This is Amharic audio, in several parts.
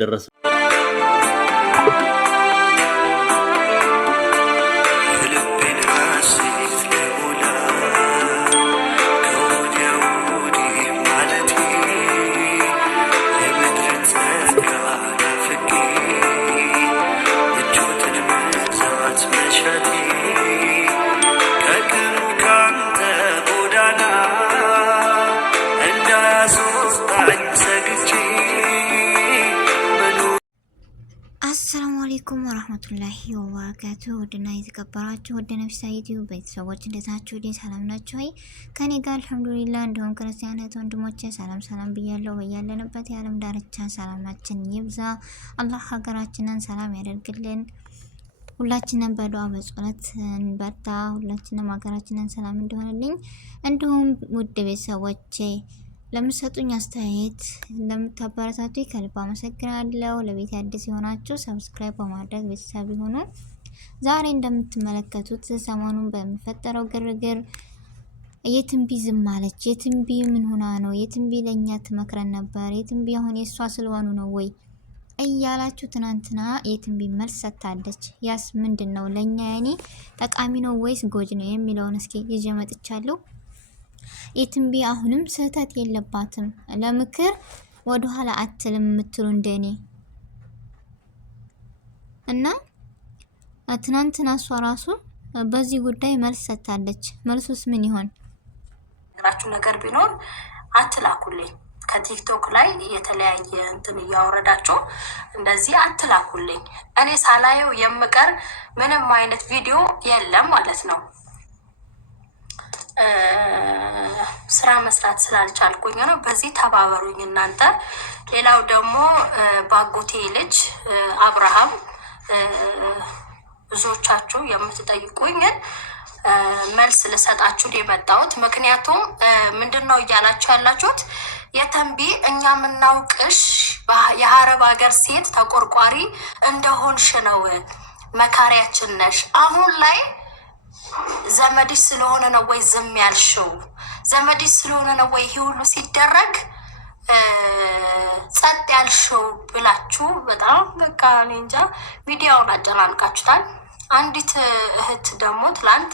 ደረሰ አሰላሙ አለይኩም ወራህመቱላሂ ወበረካቱ። ወድና የተከበራችሁ ወደ ነፍሳ ዩቲዩብ ቤተሰቦች እንዴት ናችሁ? ሰላም ናችሁ? ከኔ ጋር አልሐምዱሊላህ። እንደውም ክርስቲያን ወንድሞቼ ሰላም ብያለሁ። በያለንበት የዓለም ዳርቻ ሰላማችን ይብዛ። አላህ ሀገራችንን ሰላም ያደርግልን። ሁላችንም በዱዓ በጸሎት እንበርታ። ሁላችንም ሀገራችንን ሰላም እንዲሆንልኝ እንዲሁም ውድ ቤተሰቦቼ ለምትሰጡኝ አስተያየት ለምታበረታቱኝ ከልብ አመሰግናለሁ። ለቤት አዲስ የሆናችሁ ሰብስክራይብ በማድረግ ቤተሰብ ይሁኑ። ዛሬ እንደምትመለከቱት ሰሞኑን በሚፈጠረው ግርግር የትንቢ ዝም አለች። የትንቢ ምን ሆና ነው? የትንቢ ለኛ ትመክረን ነበር። የትንቢ አሁን የሷ ስለሆኑ ነው ወይ እያላችሁ ትናንትና የትንቢ መልስ ሰጥታለች። ያስ ምንድነው? ለኛ ያኔ ጠቃሚ ነው ወይስ ጎጅ ነው የሚለውን እስኪ ይዤ መጥቻለሁ። የትንቢ አሁንም ስህተት የለባትም። ለምክር ወደ ኋላ አትልም የምትሉ እንደኔ እና ትናንትና እሷ ራሱ በዚህ ጉዳይ መልስ ሰጥታለች። መልሱስ ምን ይሆን? ግራችሁ ነገር ቢኖር አትላኩልኝ። ከቲክቶክ ላይ የተለያየ እንትን እያወረዳችሁ እንደዚህ አትላኩልኝ። እኔ ሳላየው የምቀር ምንም አይነት ቪዲዮ የለም ማለት ነው። ስራ መስራት ስላልቻልኩኝ ነው። በዚህ ተባበሩኝ እናንተ። ሌላው ደግሞ ባጎቴ ልጅ አብርሃም ብዙዎቻችሁ የምትጠይቁኝ መልስ ልሰጣችሁ የመጣሁት ምክንያቱም ምንድነው እያላችሁ ያላችሁት የተንቢ እኛ የምናውቅሽ የአረብ ሀገር ሴት ተቆርቋሪ እንደሆንሽ ነው፣ መካሪያችን ነሽ። አሁን ላይ ዘመድሽ ስለሆነ ነው ወይ ዝም ያልሽው? ዘመድሽ ስለሆነ ነው ወይ ይሄ ሁሉ ሲደረግ ጸጥ ያልሽው ብላችሁ በጣም በቃ እኔ እንጃ ሚዲያውን አጨናንቃችሁታል። አንዲት እህት ደግሞ ትላንት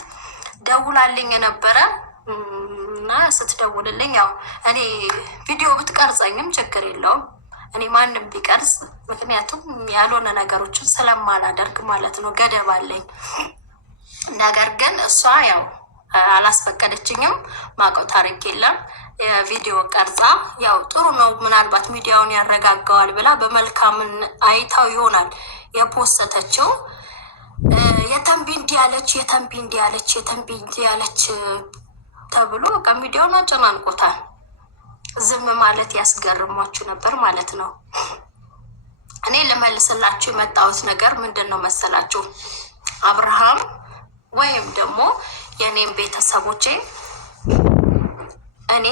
ደውላልኝ የነበረ እና ስትደውልልኝ ያው እኔ ቪዲዮ ብትቀርጸኝም ችግር የለውም እኔ ማንም ቢቀርጽ፣ ምክንያቱም ያልሆነ ነገሮችን ስለማላደርግ ማለት ነው፣ ገደብ አለኝ። ነገር ግን እሷ ያው አላስፈቀደችኝም። ማቀው ታሪክ የለም። ቪዲዮ ቀርጻ ያው ጥሩ ነው ምናልባት ሚዲያውን ያረጋጋዋል ብላ በመልካም አይታው ይሆናል የፖስተተችው። የተንቢ እንዲያለች ተብሎ ሚዲያውን አጨናንቆታል። ዝም ማለት ያስገርሟችሁ ነበር ማለት ነው። እኔ ልመልስላችሁ የመጣሁት ነገር ምንድን ነው መሰላችሁ? አብርሃም ወይም ደግሞ የኔም ቤተሰቦቼ እኔ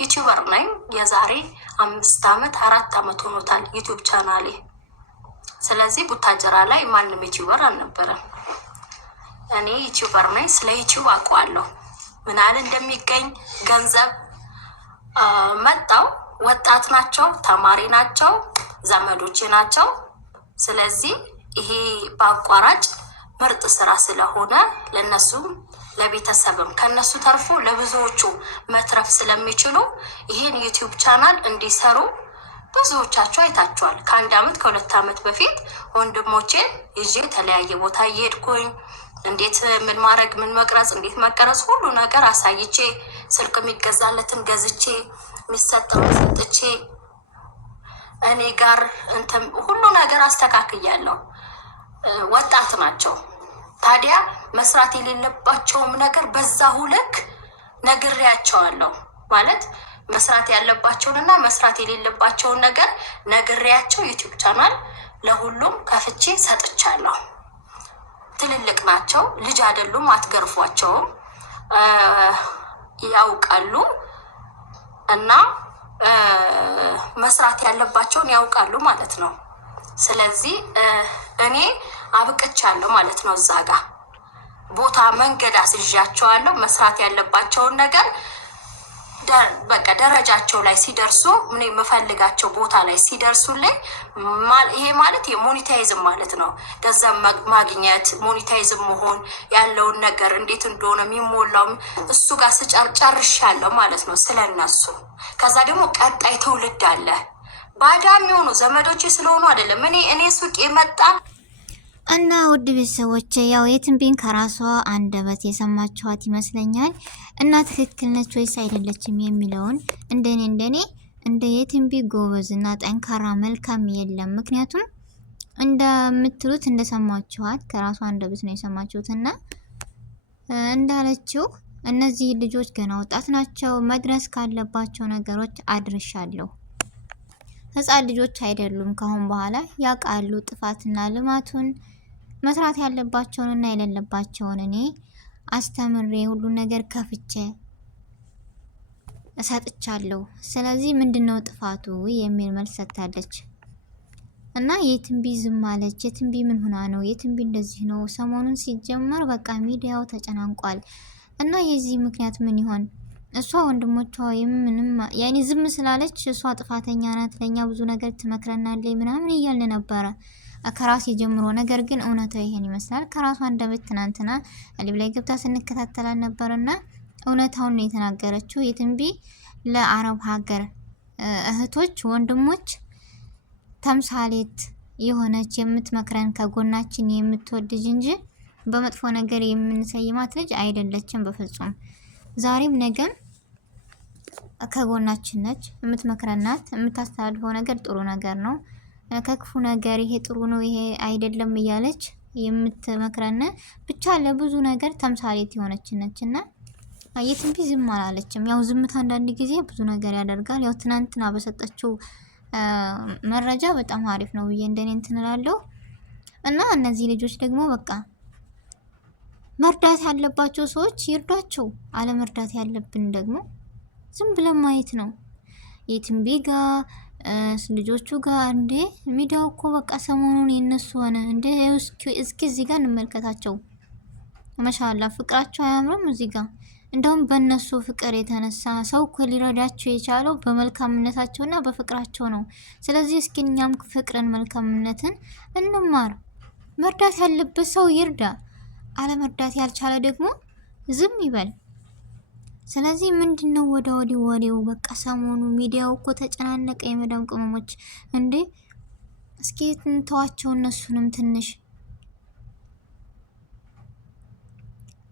ዩቲዩበር ነኝ። የዛሬ 5 ዓመት 4 ዓመት ሆኖታል ዩቲዩብ ቻናሌ። ስለዚህ ቡታጀራ ላይ ማንም ዩቲዩበር አልነበረም። እኔ ዩቲዩበር ነኝ። ስለ ዩቲዩብ አውቀዋለሁ። ምን ያህል እንደሚገኝ ገንዘብ መጣው። ወጣት ናቸው፣ ተማሪ ናቸው፣ ዘመዶቼ ናቸው። ስለዚህ ይሄ በአቋራጭ ምርጥ ስራ ስለሆነ ለነሱም ለቤተሰብም ከነሱ ተርፎ ለብዙዎቹ መትረፍ ስለሚችሉ ይሄን ዩቲዩብ ቻናል እንዲሰሩ ብዙዎቻችሁ አይታችኋል። ከ1 ዓመት ከ2 ዓመት በፊት ወንድሞቼን ይዤ የተለያየ ቦታ እየሄድኩኝ እንዴት ምን ማድረግ ምን መቅረጽ እንዴት መቀረጽ ሁሉ ነገር አሳይቼ ስልክ የሚገዛለትን ገዝቼ የሚሰጠውን ሰጥቼ እኔ ጋር እንትን ሁሉ ነገር አስተካክያለሁ። ወጣት ናቸው። ታዲያ መስራት የሌለባቸውም ነገር በዛው ልክ ነግሬያቸዋለሁ። ማለት መስራት ያለባቸውንና መስራት የሌለባቸውን ነገር ነግሬያቸው ዩቲዩብ ቻናል ለሁሉም ከፍቼ ሰጥቻለሁ። ትልልቅ ናቸው፣ ልጅ አይደሉም፣ አትገርፏቸውም፣ ያውቃሉ እና መስራት ያለባቸውን ያውቃሉ ማለት ነው። ስለዚህ እኔ አብቅቻለሁ ማለት ነው። እዛ ጋር ቦታ መንገድ አስይዣቸዋለሁ። መስራት ያለባቸውን ነገር በቃ ደረጃቸው ላይ ሲደርሱ ምን የምፈልጋቸው ቦታ ላይ ሲደርሱልኝ ይሄ ማለት የሞኒታይዝም ማለት ነው። ገንዘብ ማግኘት ሞኒታይዝም መሆን ያለውን ነገር እንዴት እንደሆነ የሚሞላው እሱ ጋር ጨርሻለሁ ማለት ነው ስለነሱ። ከዛ ደግሞ ቀጣይ ትውልድ አለ። ባዳ የሚሆኑ ዘመዶች ስለሆኑ አይደለም እኔ ሱቅ የመጣ እና ውድ ቤተሰቦች ያው የትንቢን ከራሷ አንደበት የሰማችኋት ይመስለኛል። እና ትክክል ነች ወይስ አይደለችም የሚለውን እንደኔ እንደ የትንቢ ጎበዝና ጠንካራ መልካም የለም። ምክንያቱም እንደምትሉት እንደሰማችኋት ከራሷ አንደበት ነው የሰማችሁትና እንዳለችው እነዚህ ልጆች ገና ወጣት ናቸው። መድረስ ካለባቸው ነገሮች አድርሻለሁ። ህፃን ልጆች አይደሉም። ካሁን በኋላ ያውቃሉ ጥፋትና ልማቱን መስራት ያለባቸውንና የሌለባቸውን እኔ አስተምሬ ሁሉን ነገር ከፍቼ እሰጥቻለሁ። ስለዚህ ምንድነው ጥፋቱ የሚል መልስ ሰጥታለች። እና የትንቢ ዝም አለች። የትንቢ ምን ሆና ነው? የትንቢ እንደዚህ ነው። ሰሞኑን ሲጀመር በቃ ሚዲያው ተጨናንቋል። እና የዚህ ምክንያት ምን ይሆን? እሷ ወንድሞቿ ምንም ያኔ ዝም ስላለች እሷ ጥፋተኛ ናት፣ ለኛ ብዙ ነገር ትመክረናለች ምናምን እያልን ነበረ ከራሴ ጀምሮ። ነገር ግን እውነታው ይሄን ይመስላል። ከራሷ አንደበት ትናንትና ሊብ ላይ ገብታ ስንከታተላል ነበርና እውነታውን ነው የተናገረችው። የትንቢ ለአረብ ሀገር እህቶች ወንድሞች ተምሳሌት የሆነች የምትመክረን ከጎናችን የምትወድ እንጂ በመጥፎ ነገር የምንሰይማት ልጅ አይደለችም በፍጹም። ዛሬም ነገም ከጎናችን ነች። የምትመክረናት የምታስተላልፈው ነገር ጥሩ ነገር ነው። ከክፉ ነገር ይሄ ጥሩ ነው ይሄ አይደለም እያለች የምትመክረን ብቻ ለብዙ ነገር ተምሳሌት የሆነች ነችና የትንቢ ዝም አላለችም። ያው ዝምታ አንዳንድ ጊዜ ብዙ ነገር ያደርጋል። ያው ትናንትና በሰጠችው መረጃ በጣም አሪፍ ነው ብዬ እንደኔ እንትን እላለሁ። እና እነዚህ ልጆች ደግሞ በቃ መርዳት ያለባቸው ሰዎች ይርዷቸው፣ አለመርዳት ያለብን ደግሞ ዝም ብለን ማየት ነው። የትንቢ ጋር ልጆቹ ጋር እንደ ሚዲያው እኮ በቃ ሰሞኑን የነሱ ሆነ እንደ እስኪ እዚህ ጋር እንመልከታቸው። ማሻአላ ፍቅራቸው አያምርም? እዚህ ጋር እንደውም በእነሱ ፍቅር የተነሳ ሰው እኮ ሊረዳቸው የቻለው በመልካምነታቸውና በፍቅራቸው ነው። ስለዚህ እስኪ እኛም ፍቅርን መልካምነትን እንማር። መርዳት ያለበት ሰው ይርዳ፣ አለመርዳት ያልቻለ ደግሞ ዝም ይበል። ስለዚህ ምንድነው ወዲው በቃ ሰሞኑ ሚዲያው እኮ ተጨናነቀ። የመዳም ቅመሞች እንዴ እስኪ እንተዋቸው እነሱንም ትንሽ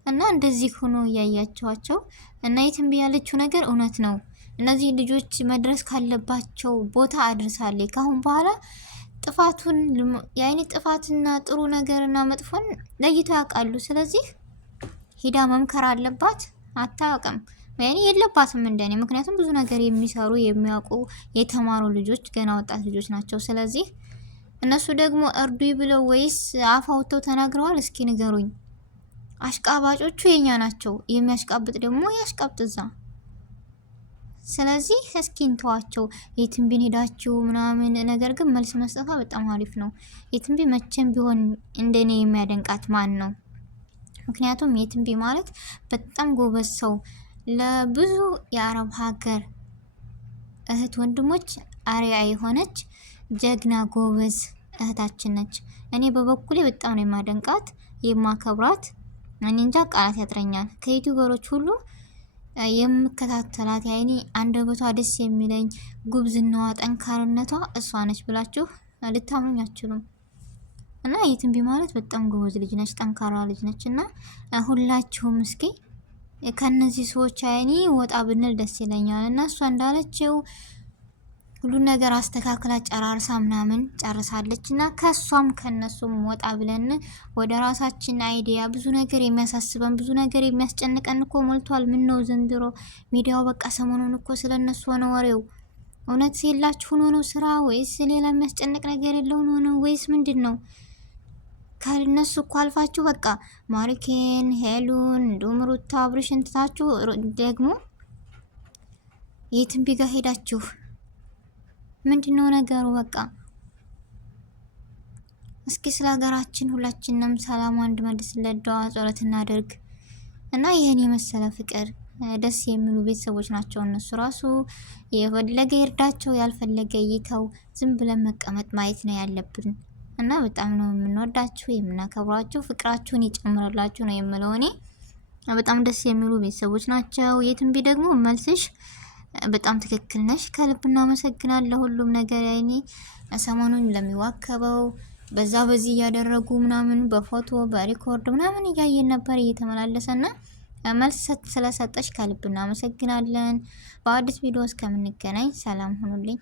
እና እንደዚህ ሆኖ እያያቸዋቸው እና የትንቢ ያለችው ነገር እውነት ነው። እነዚህ ልጆች መድረስ ካለባቸው ቦታ አድርሳለች። ካሁን በኋላ ጥፋቱን ያኔ ጥፋትና ጥሩ ነገርና መጥፎን ለይተው ያውቃሉ። ስለዚህ ሂዳ መምከር አለባት። አታውቅም ያኔ የለባትም እንደኔ። ምክንያቱም ብዙ ነገር የሚሰሩ የሚያውቁ የተማሩ ልጆች ገና ወጣት ልጆች ናቸው። ስለዚህ እነሱ ደግሞ እርዱኝ ብለው ወይስ አፍ አውጥተው ተናግረዋል? እስኪ ንገሩኝ። አሽቃባጮቹ የኛ ናቸው። የሚያሽቃብጥ ደግሞ ያሽቃብጥ እዛ። ስለዚህ እስኪ እንተዋቸው። የትንቢን ሄዳችሁ ምናምን ነገር ግን መልስ መስጠቷ በጣም አሪፍ ነው። የትንቢ መቼም ቢሆን እንደኔ የሚያደንቃት ማን ነው? ምክንያቱም የትንቢ ማለት በጣም ጎበዝ ሰው፣ ለብዙ የአረብ ሀገር እህት ወንድሞች አሪያ የሆነች ጀግና ጎበዝ እህታችን ነች። እኔ በበኩሌ በጣም ነው የማደንቃት የማከብራት። እኔ እንጃ ቃላት ያጥረኛል። ከዩቲዩበሮች ሁሉ የምከታተላት ያይኔ አንደበቷ ደስ የሚለኝ ጉብዝናዋ፣ ጠንካርነቷ እሷ ነች ብላችሁ ልታምኑኝ አትችሉም። እና የትንቢ ማለት በጣም ጎበዝ ልጅ ነች፣ ጠንካራ ልጅ ነች። እና ሁላችሁም እስኪ ከነዚህ ሰዎች አይኔ ወጣ ብንል ደስ ይለኛል። እና እሷ እንዳለችው ሁሉን ነገር አስተካክላ ጨራርሳ ምናምን ጨርሳለች። እና ከሷም ከነሱም ወጣ ብለን ወደ ራሳችን አይዲያ ብዙ ነገር የሚያሳስበን ብዙ ነገር የሚያስጨንቀን እኮ ሞልቷል። ምን ነው ዘንድሮ ሚዲያው በቃ ሰሞኑን እኮ ስለነሱ ሆነ ወሬው። እውነት የላችሁ ነው ስራ ወይስ ሌላ የሚያስጨንቅ ነገር የለው ነው ወይስ ምንድን ነው? ከነሱ እኮ አልፋችሁ በቃ ማሪኬን፣ ሄሉን፣ እንዲሁም ሩታ፣ አብርሽን ትታችሁ ደግሞ የትንቢ ጋር ሄዳችሁ ምንድነው ነገሩ? በቃ እስኪ ስለ ሀገራችን ሁላችንም ሰላም አንድ መልስ ለደዋ ጸሎት እናደርግ እና ይሄን የመሰለ ፍቅር ደስ የሚሉ ቤተሰቦች ናቸው። እነሱ ራሱ የፈለገ ይርዳቸው ያልፈለገ ይተው፣ ዝም ብለን መቀመጥ ማየት ነው ያለብን እና በጣም ነው የምንወዳችሁ የምናከብራችሁ፣ ፍቅራችሁን ይጨምርላችሁ ነው የምለው እኔ። በጣም ደስ የሚሉ ቤተሰቦች ናቸው። የትንቢ ደግሞ መልስሽ በጣም ትክክል ነሽ። ከልብ እናመሰግናለን ለሁሉም ነገር። ያኔ ሰሞኑን ለሚዋከበው በዛ በዚህ እያደረጉ ምናምን በፎቶ በሪኮርድ ምናምን እያየን ነበር እየተመላለሰና መልስ ስለሰጠሽ ከልብ እናመሰግናለን። በአዲስ ቪዲዮ እስከምንገናኝ ሰላም ሁኑልኝ።